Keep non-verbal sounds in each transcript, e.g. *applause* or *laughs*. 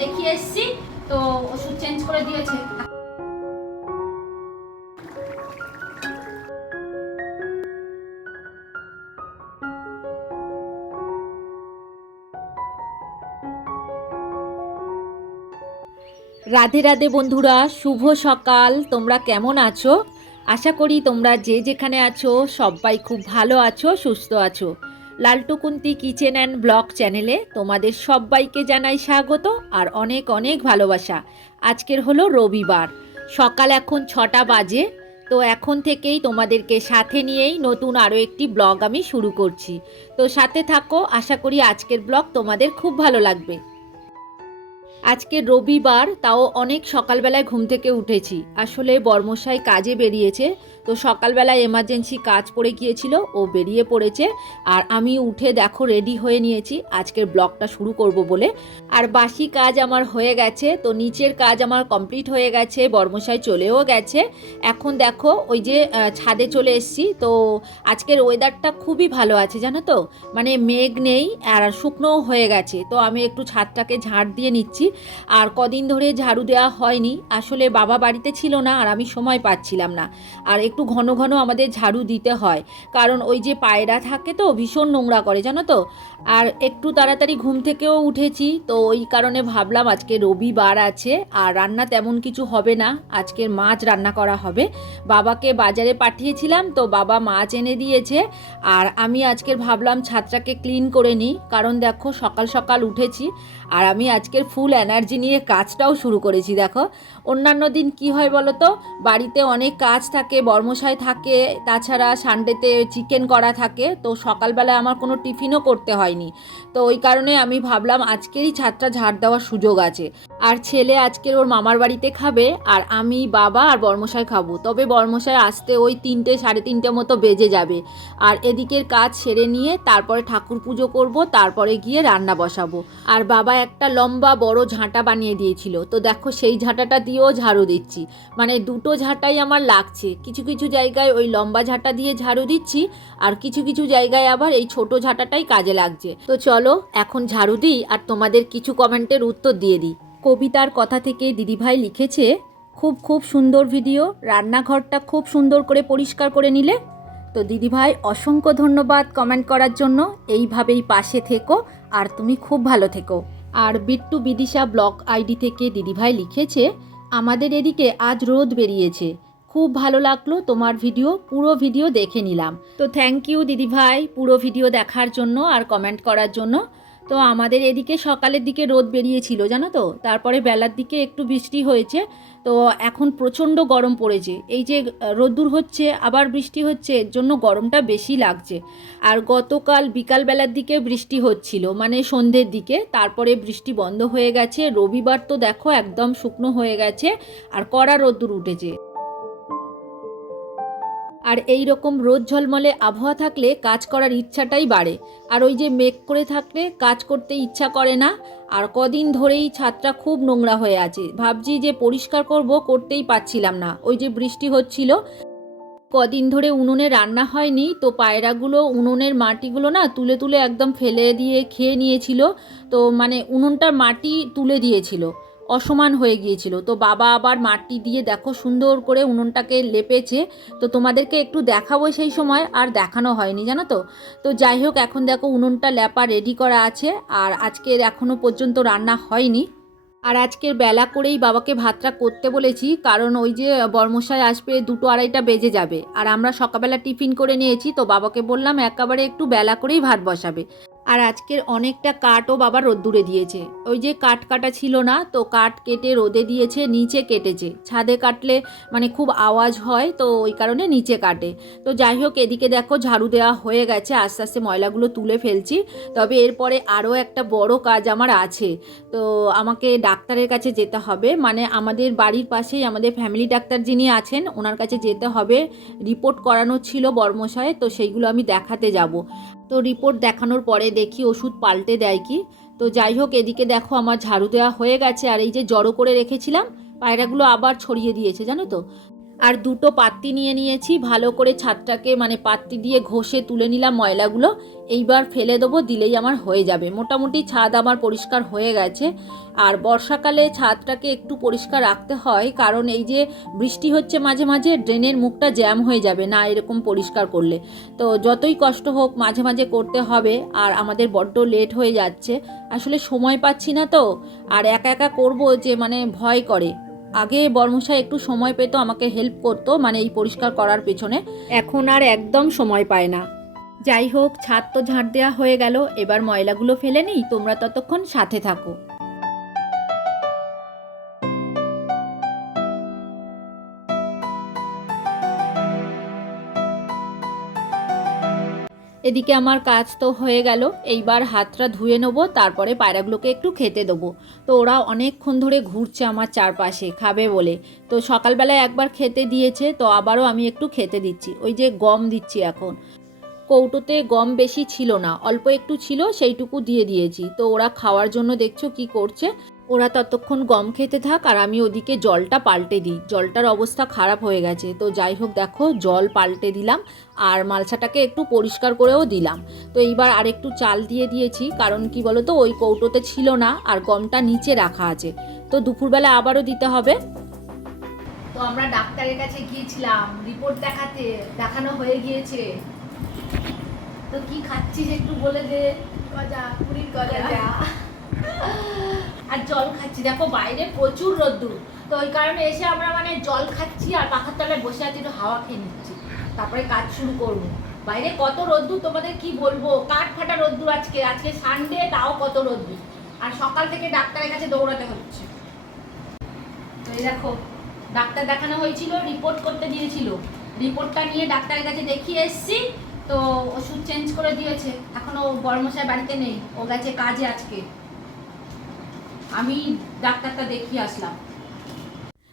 দেখিয়ে এসেছি, তো ওষুধ চেঞ্জ করে দিয়েছে। রাধে রাধে বন্ধুরা, শুভ সকাল। তোমরা কেমন আছো? আশা করি তোমরা যে যেখানে আছো, সবাই খুব ভালো আছো, সুস্থ আছো। লালটুকুন্তি কিচেন অ্যান্ড ব্লগ চ্যানেলে তোমাদের সবাইকে জানাই স্বাগত আর অনেক অনেক ভালোবাসা। আজকের হলো রবিবার। সকাল এখন ছটা বাজে, তো এখন থেকেই তোমাদেরকে সাথে নিয়েই নতুন আরও একটি ব্লগ আমি শুরু করছি। তো সাথে থাকো, আশা করি আজকের ব্লগ তোমাদের খুব ভালো লাগবে। আজকে রবিবার, তাও অনেক সকালবেলায় ঘুম থেকে উঠেছি। আসলে বর্মশাই কাজে বেরিয়েছে তো সকালবেলায় এমার্জেন্সি কাজ পড়ে গিয়েছিল, ও বেরিয়ে পড়েছে। আর আমি উঠে দেখো রেডি হয়ে নিয়েছি, আজকের ব্লগটা শুরু করব বলে। আর বাসি কাজ আমার হয়ে গেছে, তো নিচের কাজ আমার কমপ্লিট হয়ে গেছে, বর্মশাই চলেও গেছে। এখন দেখো ওই যে ছাদে চলে এসেছি, তো আজকের ওয়েদারটা খুবই ভালো আছে, জানো তো? মানে মেঘ নেই, আর শুকনোও হয়ে গেছে, তো আমি একটু ছাদটাকে ঝাড় দিয়ে নিচ্ছি। আর কদিন ধরে ঝাড়ু দেওয়া হয়নি, আসলে বাবা বাড়িতে ছিল না, আর আমি সময় পাচ্ছিলাম না। আর একটু ঘন ঘন আমাদের ঝাড়ু দিতে হয়। কারণ ওই যে পায়রা থাকে তো, ভীষণ নোংরা করে, জানো তো? আর একটু তাড়াতাড়ি ঘুম থেকেও উঠেছি, তো ওই কারণে ভাবলাম আজকে রবিবার আছে, আর রান্না তেমন কিছু হবে না। আজকের মাছ রান্না করা হবে। বাবাকে বাজারে পাঠিয়েছিলাম, তো বাবা মাছ এনে দিয়েছে। আর আমি আজকের ভাবলাম ছাদটাকে ক্লিন করে নিই, কারণ দেখো সকাল সকাল উঠেছি, আর আমি আজকের ফুল এনার্জি নিয়ে কাজটাও শুরু করেছি, দেখো। অন্যান্য দিন কি হয় বলো তো বাড়িতে অনেক কাজ থাকে, বর্মশাই থাকে, তাছাড়া সানডেতে চিকেন করা থাকে, তো সকালবেলায় আমার কোনো টিফিনও করতে হয়নি। তো ওই কারণে আমি ভাবলাম আজকেরই ছাদটা ঝাড় দেওয়ার সুযোগ আছে। আর ছেলে আজকের ওর মামার বাড়িতে খাবে, আর আমি, বাবা আর বর্মশাই খাব। তবে বর্মশাই আসতে ওই তিনটে, সাড়ে তিনটে মতো বেজে যাবে। আর এদিকের কাজ সেরে নিয়ে তারপরে ঠাকুর পুজো করব, তারপরে গিয়ে রান্না বসাবো। আর বাবা একটা লম্বা বড় ঝাঁটা বানিয়ে দিয়েছিল। তো দেখো সেই ঝাঁটাটা দিয়েও ঝাড়ু দিচ্ছি। মানে দুটো ঝাঁটাই আমার লাগছে। কিছু কিছু জায়গায় ওই লম্বা ঝাঁটা দিয়ে ঝাড়ু দিচ্ছি, আর কিছু কিছু জায়গায় আবার এই ছোট ঝাঁটাটাই কাজে লাগছে। তো চলো, এখন ঝাড়ু দিই, আর তোমাদের কিছু কমেন্টের উত্তর দিয়ে দিই। কবিতার কথা থেকে দিদিভাই লিখেছে, খুব খুব সুন্দর ভিডিও, রান্নাঘরটা খুব সুন্দর করে পরিষ্কার করে নিলে? তো দিদিভাই, অসংখ্য ধন্যবাদ কমেন্ট করার জন্য, এইভাবেই পাশে থেকো, আর তুমি খুব ভালো থেকো। আর বিট্টু বিদিশা ব্লগ আইডি থেকে দিদিভাই লিখেছে আমাদের এদিকে আজ রোদ বেরিয়েছে। খুব ভালো লাগল তোমার ভিডিও, পুরো ভিডিও দেখে নিলাম। তো থ্যাংক ইউ দিদিভাই, পুরো ভিডিও দেখার জন্য আর কমেন্ট করার জন্য। তো আমাদের এদিকে সকালের দিকে রোদ বেরিয়েছিল, জানো তো? তারপরে বেলার দিকে একটু বৃষ্টি হয়েছে, তো এখন প্রচণ্ড গরম পড়েছে। এই যে রোদ্দুর হচ্ছে, আবার বৃষ্টি হচ্ছে, এর জন্য গরমটা বেশি লাগছে। আর গতকাল বিকালবেলার দিকে বৃষ্টি হচ্ছিল মানে সন্ধ্যের দিকে, তারপরে বৃষ্টি বন্ধ হয়ে গেছে, রবিবার তো দেখো একদম শুকনো হয়ে গেছে, আর কড়া রোদ্দুর উঠেছে। আর এই রকম রোদ ঝলমলে আবহাওয়া থাকলে কাজ করার ইচ্ছাটাই বাড়ে। আর ওই যে মেঘ করে থাকলে কাজ করতে ইচ্ছা করে না। আর কদিন ধরেই ছাদটা খুব নোংরা হয়ে আছে। ভাবছি যে পরিষ্কার করব, করতেই পারছিলাম না। ওই যে বৃষ্টি হচ্ছিল। কদিন ধরে উনুনে রান্না হয়নি, তো পায়রাগুলো উনুনের মাটিগুলো না তুলে তুলে একদম ফেলে দিয়ে খেয়ে নিয়েছিল। তো মানে উনুনটার মাটি তুলে দিয়েছিল। অসমান হয়ে গিয়েছিল। তো বাবা আবার মাটি দিয়ে দেখো সুন্দর করে উনুনটাকে লেপেছে। তো তোমাদেরকে একটু দেখাবো সেই সময়, আর দেখানো হয়নি, জানো তো? তো যাই হোক, এখন দেখো উনুনটা লেপা রেডি করা আছে, আর আজকের এখনও পর্যন্ত রান্না হয়নি। আর আজকের বেলা করেই বাবাকে ভাতটা করতে বলেছি, কারণ ওই যে বর্মশাই আসবে দুটো আড়াইটা বেজে যাবে। আর আমরা সকালবেলা টিফিন করে নিয়েছি, তো বাবাকে বললাম একেবারে একটু বেলা করেই ভাত বসাবে। আর আজকের অনেকটা কাঠও বাবা রোদ্দুরে দিয়েছে। ওই যে কাঠ কাটা ছিল না, তো কাঠ কেটে রোদে দিয়েছে, নিচে কেটেছে। ছাদে কাটলে মানে খুব আওয়াজ হয়, তো ওই কারণে নিচে কাটে। তো যাই হোক, এদিকে দেখো ঝাড়ু দেওয়া হয়ে গেছে, আস্তে আস্তে ময়লাগুলো তুলে ফেলছি। তবে এরপরে আরও একটা বড় কাজ আমার আছে। তো আমাকে ডাক্তারের কাছে যেতে হবে। মানে আমাদের বাড়ির পাশেই আমাদের ফ্যামিলি ডাক্তার যিনি আছেন, ওনার কাছে যেতে হবে। রিপোর্ট করানো ছিল বর্মশায়, তো সেইগুলো আমি দেখাতে যাব। তো রিপোর্ট দেখানোর পরে দেখি ওষুধ পাল্টে দেয় কি? তো যাই হোক, এদিকে দেখো আমার ঝাড়ু দেওয়া হয়ে গেছে। আর এই যে জড়ো করে রেখেছিলাম, পায়রাগুলো আবার ছড়িয়ে দিয়েছে, জানো তো? আর দুটো পাত্তি নিয়ে নিয়েছি, ভালো করে ছাদটাকে মানে পাত্তি দিয়ে ঘষে তুলে নিলাম ময়লাগুলো, এইবার ফেলে দেবো, দিলেই আমার হয়ে যাবে। মোটামুটি ছাদ আমার পরিষ্কার হয়ে গেছে। আর বর্ষাকালে ছাদটাকে একটু পরিষ্কার রাখতে হয়, কারণ এই যে বৃষ্টি হচ্ছে মাঝে মাঝে, ড্রেনের মুখটা জ্যাম হয়ে যাবে না এরকম পরিষ্কার করলে। তো যতই কষ্ট হোক, মাঝে মাঝে করতে হবে, আর আমাদের বড্ড লেট হয়ে যাচ্ছে। আসলে সময় পাচ্ছি না তো, আর একা একা করব যে মানে ভয় করে। আগে বর্মশাই একটু সময় পেতো, আমাকে হেল্প করতো মানে এই পরিষ্কার করার পেছনে। এখন আর একদম সময় পায় না। যাই হোক, ছাদ তো ঝাঁট দেওয়া হয়ে গেল, এবার ময়লাগুলো ফেলে নিই, তোমরা ততক্ষণ সাথে থাকো। এদিকে আমার কাজ তো হয়ে গেল, এইবার হাতটা ধুয়ে নেব, তারপরে পায়রাগুলোকে একটু খেতে দেবো। তো ওরা অনেকক্ষণ ধরে ঘুরছে আমার চারপাশে, খাবে বলে। তো সকালবেলায় একবার খেতে দিয়েছে, তো আবারও আমি একটু খেতে দিচ্ছি। ওই যে গম দিচ্ছি এখন। কৌটোতে গম বেশি ছিল না, অল্প একটু ছিল, সেইটুকু দিয়ে দিয়েছি। তো ওরা খাওয়ার জন্য দেখছ কি করছে? ওরা ততক্ষণ গম খেতে থাক আর আমি ওদিকে জলটা পাল্টে দিই। জলটার অবস্থা খারাপ হয়ে গেছে। তো যাই হোক দেখো জল পাল্টে দিলাম আর মালসাটাকে একটু পরিষ্কার করেও দিলাম। তো এইবার আরেকটু চাল দিয়ে দিয়েছি কারণ কি বলো তো ওই কৌটোতে ছিল না আর গমটা নিচে রাখা আছে। তো দুপুরবেলা আবারও দিতে হবে। তো আমরা ডাক্তারের কাছে গিয়েছিলাম রিপোর্ট দেখাতে দেখানো হয়ে গিয়েছে। তো কি খাচ্ছিস একটু বলে দে গজা পুরীর গজা গজা। *laughs* আর জল খাচ্ছি। দেখো বাইরে প্রচুর রোদ্দুর। তো ওই কারণে এসে আমরা মানে জল খাচ্ছি আর পাখার তলায় বসে আছি, একটু হাওয়া খেয়ে নিচ্ছি। তারপরে কাজ শুরু করব। বাইরে কত রোদ্দুর, তোমাদের কি বলব? কাঠ ফাটা রোদ্দুর আজকে। আজকে সানডে তাও কত রোদ্দুর। আর সকাল থেকে ডাক্তারের কাছে দৌড়াতে হচ্ছে। তো এই দেখো, ডাক্তার দেখানো হয়েছিল রিপোর্ট করতে দিয়েছিল। রিপোর্টটা নিয়ে ডাক্তারের কাছে দেখিয়ে এসেছি। তো ওষুধ চেঞ্জ করে দিয়েছে। এখনও বর্মশাই বাড়িতে নেই। ও গেছে কাজে আজকে। আমি ডাক্তারটা দেখিয়ে আসলাম।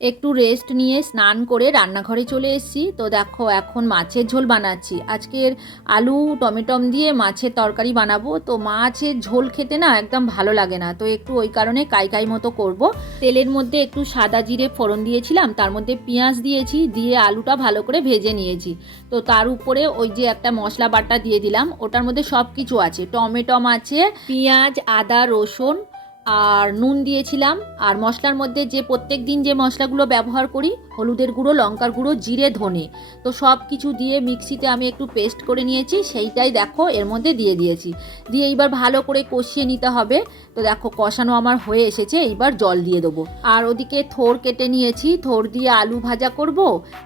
একটু রেস্ট নিয়ে স্নান করে রান্নাঘরে চলে এসেছি। তো দেখো, এখন মাছের ঝোল বানাচ্ছি। আজকের আলু, টমেটম দিয়ে মাছের তরকারি বানাবো। তো মাছের ঝোল খেতে না একদম ভালো লাগে না। তো একটু ওই কারণে কাই কাই মতো করব। তেলের মধ্যে একটু সাদা জিরে ফোড়ন দিয়েছিলাম। তার মধ্যে পেঁয়াজ দিয়েছি। দিয়ে আলুটা ভালো করে ভেজে নিয়েছি। তো তার উপরে ওই যে একটা মশলা বাটা দিয়ে দিলাম। ওটার মধ্যে সব কিছু আছে। টমেটম আছে, পেঁয়াজ, আদা, রসুন আর নুন দিয়েছিলাম আর মশলার মধ্যে যে প্রত্যেক দিন যে মশলাগুলো ব্যবহার করি হলুদের গুঁড়ো, লঙ্কার গুঁড়ো, জিরে, ধনে। তো সব কিছু দিয়ে মিক্সিতে আমি একটু পেস্ট করে নিয়েছি, সেইটাই দেখো এর মধ্যে দিয়ে দিয়েছি। দিয়ে এইবার ভালো করে কষিয়ে নিতে হবে। তো দেখো কষানো আমার হয়ে এসেছে, এইবার জল দিয়ে দেবো। আর ওদিকে থোর কেটে নিয়েছি, থোর দিয়ে আলু ভাজা করব,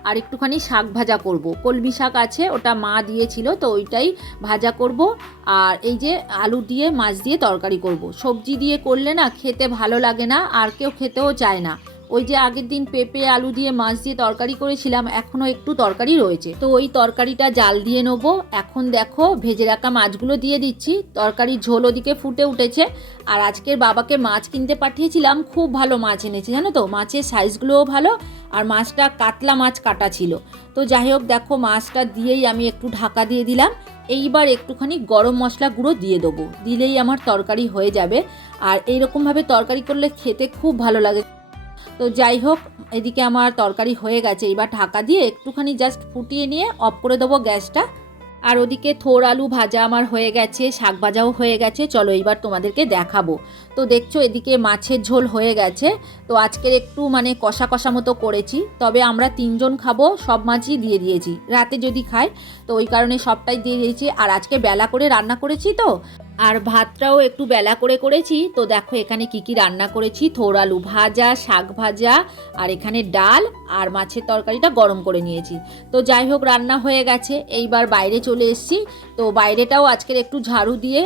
আর একটুখানি শাক ভাজা করব। কলমি শাক আছে, ওটা মা দিয়েছিল, তো ওইটাই ভাজা করব। আর এই যে আলু দিয়ে, মাছ দিয়ে তরকারি করব। সবজি দিয়ে করলে না খেতে ভালো লাগে না, আর কেউ খেতেও চায় না। ওই যে আগের দিন পেঁপে, আলু দিয়ে মাছ দিয়ে তরকারি করেছিলাম, এখনও একটু তরকারি রয়েছে। তো ওই তরকারিটা জাল দিয়ে নেব। এখন দেখো ভেজে রাখা মাছগুলো দিয়ে দিচ্ছি। তরকারির ঝোল ওদিকে ফুটে উঠেছে। আর আজকের বাবাকে মাছ কিনতে পাঠিয়েছিলাম। খুব ভালো মাছ এনেছে, জানো তো? মাছের সাইজগুলোও ভালো। আর মাছটা কাতলা মাছ কাটা ছিল। তো যাই হোক, দেখো মাছটা দিয়েই আমি একটু ঢাকা দিয়ে দিলাম। এইবার একটুখানি গরম মশলা গুঁড়ো দিয়ে দেবো। দিলেই আমার তরকারি হয়ে যাবে। আর এইরকমভাবে তরকারি করলে খেতে খুব ভালো লাগে। তো যাই হোক, এদিকে আমার তরকারি হয়ে গেছে। এবার ঢাকা দিয়ে একটুখানি জাস্ট ফুটিয়ে নিয়ে অফ করে দেবো গ্যাসটা। আর ওদিকে থোর আলু ভাজা আমার হয়ে গেছে, শাক ভাজাও হয়ে গেছে। চলো এইবার তোমাদেরকে দেখাবো। তো দেখছ, এদিকে মাছের ঝোল হয়ে গেছে। তো আজকের একটু মানে কষা কষা মতো করেছি। তবে আমরা তিনজন খাব, সব মাছই দিয়ে দিয়েছি। রাতে যদি খাই, তো ওই কারণে সবটাই দিয়ে দিয়েছি। আর আজকে বেলা করে রান্না করেছি তো। আর ভাতটাও একটু বেলা করে করেছি। তো দেখো, এখানে কি কি রান্না করেছি। থোর আলু ভাজা, শাক ভাজা, আর এখানে ডাল আর মাছের তরকারিটা গরম করে নিয়েছি। তো যাই হোক, রান্না হয়ে গেছে। এইবার বাইরে চলে এসেছি। তো বাইরেটাও আজকের একটু ঝাড়ু দিয়ে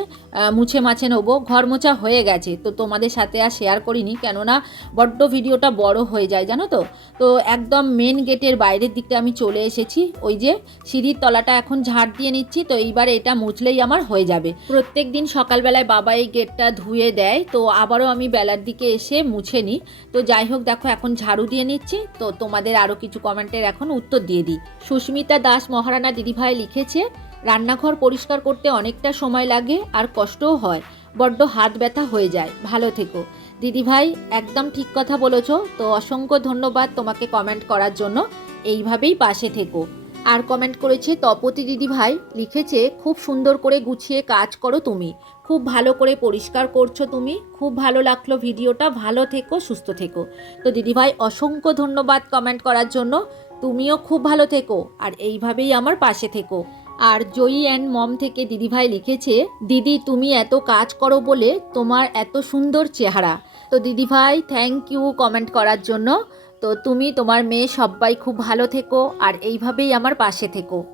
মুছে মাছে নেব। ঘর মোছা হয়ে গেছে, তো তোমাদের সাথে আর শেয়ার করিনি। কেননা বড্ড ভিডিওটা বড় হয়ে যায়, জানো তো? তো একদম মেন গেটের বাইরের দিকটা আমি চলে এসেছি। ওই যে সিঁড়ির তলাটা এখন ঝাড় দিয়ে নিচ্ছি, তো এইবার এটা মুছলেই আমার হয়ে যাবে। প্রত্যেক দিন সকালবেলায় বাবা এই গেটটা ধুয়ে দেয়, তো আবারও আমি বেলার দিকে এসে মুছে নিই। তো যাই হোক, দেখো এখন ঝাড়ু দিয়ে নিচ্ছি, তো তোমাদের আরও কিছু কমেন্টের এখন উত্তর দিয়ে দিই। সুস্মিতা দাস মহারানা দিদিভাই লিখেছে রান্নাঘর পরিষ্কার করতে অনেকটা সময় লাগে আর কষ্টও হয়। বড্ড হাত ব্যথা হয়ে যায়। ভালো থেকো। দিদিভাই, একদম ঠিক কথা বলেছ। তো অসংখ্য ধন্যবাদ তোমাকে কমেন্ট করার জন্য। এইভাবেই পাশে থেকো। আর কমেন্ট করেছে তপতি দিদি ভাই লিখেছে, খুব সুন্দর করে গুছিয়ে কাজ করো তুমি। খুব ভালো করে পরিষ্কার করছ তুমি। খুব ভালো লাগল ভিডিওটা। ভালো থেকো, সুস্থ থেকো। তো দিদিভাই, অসংখ্য ধন্যবাদ কমেন্ট করার জন্য। তুমিও খুব ভালো থেকো। আর এইভাবেই আমার পাশে থেকো। আর জয়ী অ্যান্ড মম থেকে দিদিভাই লিখেছে, দিদি, তুমি এত কাজ করো বলে তোমার এত সুন্দর চেহারা। তো দিদিভাই থ্যাংক ইউ কমেন্ট করার জন্য। তো তুমি, তোমার মেয়ে, সবাই খুব ভালো থেকো আর এইভাবেই আমার পাশে থেকো।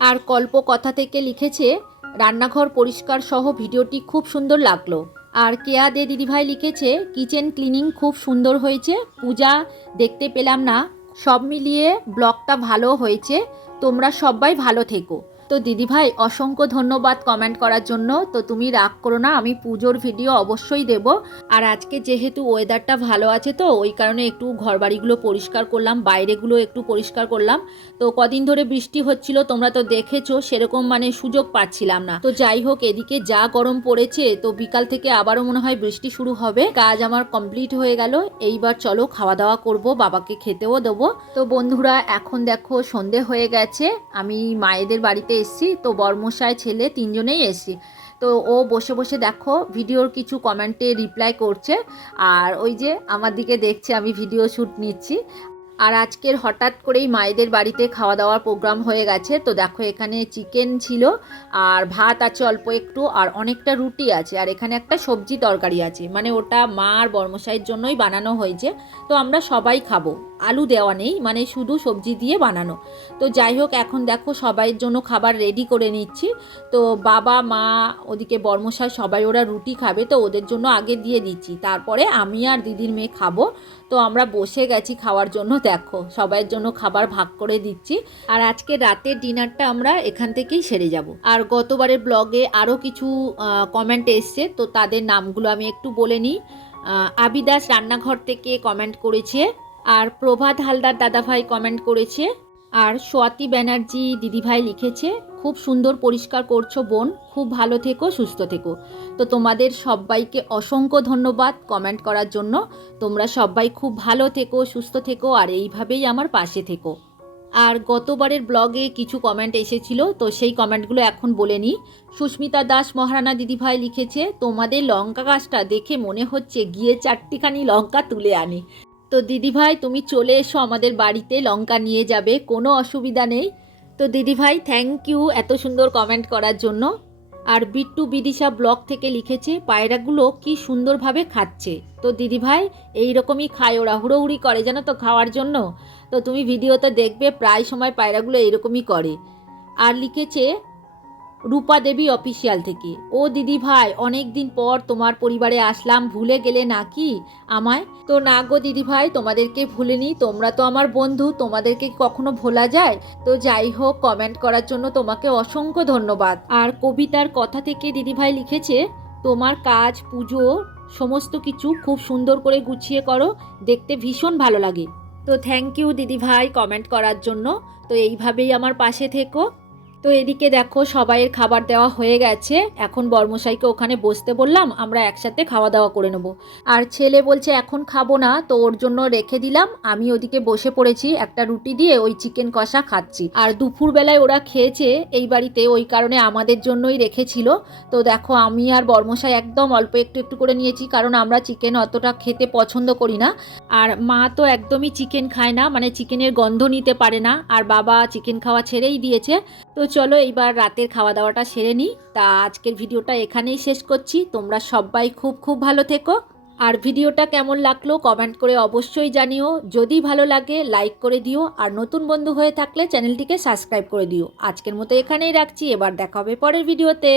আর কল্প কথা থেকে লিখেছে, রান্নাঘর পরিষ্কার সহ ভিডিওটি খুব সুন্দর লাগল। আর কেয়া দে দিদিভাই লিখেছে কিচেন ক্লিনিং খুব সুন্দর হয়েছে, পূজা দেখতে পেলাম না। সব মিলিয়ে ব্লগটা ভালো হয়েছে, তোমরা সবাই ভালো থেকো। তো দিদিভাই, অসংখ্য ধন্যবাদ কমেন্ট করার জন্য। তো তুমি রাগ করো না, আমি পুজোর ভিডিও অবশ্যই দেব। আর আজকে যেহেতু ওয়েদারটা ভালো আছে তো, ওই কারণে একটু ঘরবাড়িগুলো পরিষ্কার করলাম, বাইরেগুলো একটু পরিষ্কার করলাম। তো কদিন ধরে বৃষ্টি হচ্ছিল, তোমরা তো দেখেছ, সেরকম মানে সুযোগ পাচ্ছিলাম না। তো যাই হোক, এদিকে যা গরম পড়েছে, তো বিকাল থেকে আবারও মনে হয় বৃষ্টি শুরু হবে। কাজ আমার কমপ্লিট হয়ে গেল, এইবার চলো খাওয়া দাওয়া করব, বাবাকে খেতেও দেবো। তো বন্ধুরা, এখন দেখো সন্ধে হয়ে গেছে, আমি মায়েদের বাড়িতে এসছি, তো বর্মশায় ছেলে তিনজনেই এসছি। তো ও বসে বসে দেখো, ভিডিওর কিছু কমেন্টে রিপ্লাই করছে। আর ওই যে আমার দিকে দেখছে, আমি ভিডিও শ্যুট নিচ্ছি। আর আজকের হঠাৎ করেই মায়েদের বাড়িতে খাওয়া দাওয়ার প্রোগ্রাম হয়ে গেছে। তো দেখো, এখানে চিকেন ছিল, আর ভাত আছে অল্প একটু, আর অনেকটা রুটি আছে। আর এখানে একটা সবজি তরকারি আছে। মানে ওটা মা আর বর্মশাইয়ের জন্যই বানানো হয়েছে। তো আমরা সবাই খাব। আলু দেওয়া নেই মানে শুধু সবজি দিয়ে বানানো। তো যাই হোক, এখন দেখো সবাইয়ের জন্য খাবার রেডি করে নিচ্ছি। তো বাবা, মা, ওদিকে বর্মশাই, সবাই ওরা রুটি খাবে, তো ওদের জন্য আগে দিয়ে দিচ্ছি। তারপরে আমি আর দিদির মেয়ে খাব। তো আমরা বসে গেছি খাওয়ার জন্য, দেখো সবাইয়ের জন্য খাবার ভাগ করে দিচ্ছি। আর আজকে রাতের ডিনারটা আমরা এখান থেকেই সেরে যাব। আর গতবারের ব্লগে আরও কিছু কমেন্ট এসছে, তো তাদের নামগুলো আমি একটু বলে নিই। আবিদাস রান্নাঘর থেকে কমেন্ট করেছে আর প্রভাত হালদার দাদাভাই কমেন্ট করেছে, আর সোয়াতি ব্যানার্জি দিদিভাই লিখেছে, খুব সুন্দর পরিষ্কার করছ বোন, খুব ভালো থেকো, সুস্থ থেকো। তো তোমাদের সবাইকে অসংখ্য ধন্যবাদ কমেন্ট করার জন্য। তোমরা সবাই খুব ভালো থেকো, সুস্থ থেকো, আর এইভাবেই আমার পাশে থেকো। আর গতবারের ব্লগে কিছু কমেন্ট এসেছিল, তো সেই কমেন্টগুলো এখন বলে নিই। সুস্মিতা দাস মহারানা দিদিভাই লিখেছে, তোমাদের লঙ্কা গাছটা দেখে মনে হচ্ছে গিয়ে চারটিখানি লঙ্কা তুলে আনি। তো দিদিভাই তুমি চলে এসো আমাদের বাড়িতে, লঙ্কা নিয়ে যাবে, কোনো অসুবিধা নেই। তো দিদিভাই থ্যাংক ইউ এত সুন্দর কমেন্ট করার জন্য। আর বিট্টু বিদিশা ব্লগ থেকে লিখেছে, পায়রাগুলো কি সুন্দরভাবে খাচ্ছে। তো দিদিভাই এই রকমই খায় ওরা, হুড়োহুড়ি করে জানো তো খাওয়ার জন্য। তো তুমি ভিডিওতে দেখবে, প্রায় সময় পায়রাগুলো এইরকমই করে। আর লিখেছে রূপা দেবী অফিসিয়াল থেকে। ও দিদি ভাই অনেক দিন পর তোমার পরিবারে আসলাম, ভুলে গেলে নাকি? আমায়? তো না গো দিদি ভাই, তোমাদেরকে ভুলিনি, তোমরা তো আমার বন্ধু, তোমাদেরকে কখনো ভোলা যায়? তো যাই হোক কমেন্ট করার জন্য তোমাকে অসংখ্য ধন্যবাদ। আর কবিতার কথা থেকে দিদিভাই লিখেছে, তোমার কাজ, পুজো, সমস্ত কিছু খুব সুন্দর করে গুছিয়ে করো, দেখতে ভীষণ ভালো লাগে। তো থ্যাংক ইউ দিদিভাই কমেন্ট করার জন্য। তো এইভাবেই আমার পাশে থেকো। তো এদিকে দেখো সবাইয়ের খাবার দেওয়া হয়ে গেছে। এখন বর্মশাইকে ওখানে বসতে বললাম, আমরা একসাথে খাওয়া দাওয়া করে নেব। আর ছেলে বলছে, এখন খাব না, তো ওর জন্য রেখে দিলাম। আমি ওদিকে বসে পড়েছি, একটা রুটি দিয়ে ওই চিকেন কষা খাচ্ছি। আর দুপুরবেলায় ওরা খেয়েছে, এই বাড়িতে ওই কারণে আমাদের জন্যই রেখেছিল। তো দেখো, আমি আর বর্মশাই একদম অল্প একটু একটু করে নিয়েছি, কারণ আমরা চিকেন অতটা খেতে পছন্দ করি না। আর মা তো একদমই চিকেন খায় না মানে চিকেনের গন্ধ নিতে পারে না। আর বাবা চিকেন খাওয়া ছেড়েই দিয়েছে। তো চলো এইবার রাতের খাওয়া দাওয়াটা সেরে নিই। তা আজকের ভিডিওটা এখানেই শেষ করছি। তোমরা সবাই খুব খুব ভালো থেকো। আর ভিডিওটা কেমন লাগল কমেন্ট করে অবশ্যই জানিও। যদি ভালো লাগে, লাইক করে দিও। আর নতুন বন্ধু হয়ে থাকলে চ্যানেলটিকে সাবস্ক্রাইব করে দিও। আজকের মতো এখানেই রাখছি। এবার দেখা হবে পরের ভিডিওতে।